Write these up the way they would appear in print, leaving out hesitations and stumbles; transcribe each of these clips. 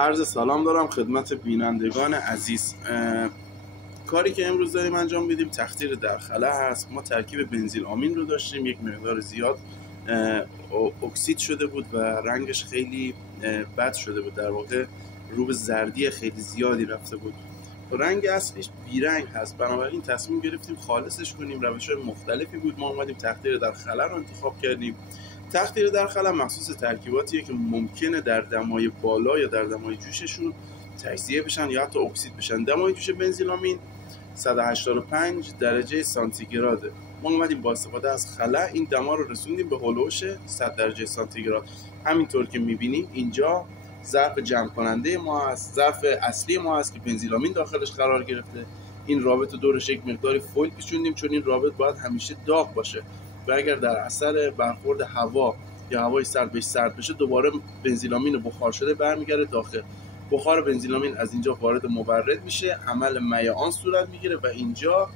عرض سلام دارم خدمت بینندگان عزیز. کاری که امروز داریم انجام میدیم تخدیر در خلا هست. ما ترکیب بنزین آمین رو داشتیم، یک مقدار زیاد اکسید شده بود و رنگش خیلی بد شده بود، در واقع رو به زردی خیلی زیادی رفته بود. رنگ اصلیش بیرنگ هست، بنابراین تصمیم گرفتیم خالصش کنیم. روش‌های مختلفی بود، ما اومدیم تخدیر در خلا رو انتخاب کردیم. تخدیر در خلا مخصوص ترکیباتیه که ممکنه در دمای بالا یا در دمای جوششون تجزیه بشن یا حتی اکسید بشن. دمای جوش بنزینامین 185 درجه سانتیگراده. ما اومدیم با استفاده از خلا این دما رو رسوندیم به هولوش 100 درجه سانتیگراد. همینطور که می‌بینیم اینجا ظرف جمع کننده ما هست، ظرف اصلی ما هست که بنزینامین داخلش قرار گرفته. این رابط دورش یک مقداری فویل پیچوندیم چون این رابط باید همیشه داغ باشه و اگر در اثر برخورد هوا یا هوای سرد بهش سرد بشه دوباره بنزینامین بخار شده برمیگرده داخل. بخار بنزینامین از اینجا وارد مبرد میشه، عمل میعان صورت میگیره و اینجا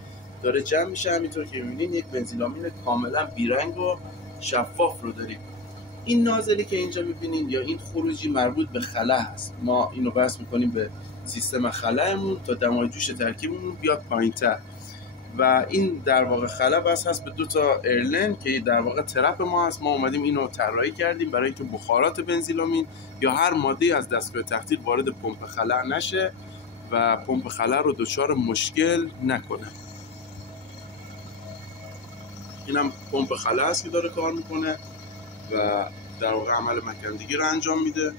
داره جمع میشه. همینطور که میبینید یک بنزینامین کاملا بیرنگ و شفاف رو داریم. این نازلی که اینجا میبینید یا این خروجی مربوط به خلا هست. ما اینو بس میکنیم به سیستم خلامون تا دمای جوش ترکیبمون بیاد پایین‌تر و این در واقع خلا بس هست به 2 تا ارلن که در واقع ترپ ما هست. ما اومدیم اینو طراحی کردیم برای اینکه بخارات بنزینامین یا هر ماده از دستگاه تخدیر وارد پمپ خلا نشه و پمپ خلا رو دچار مشکل نکنه. اینم پمپ خلا است که داره کار میکنه و در واقع عمل مکندگی رو انجام میده.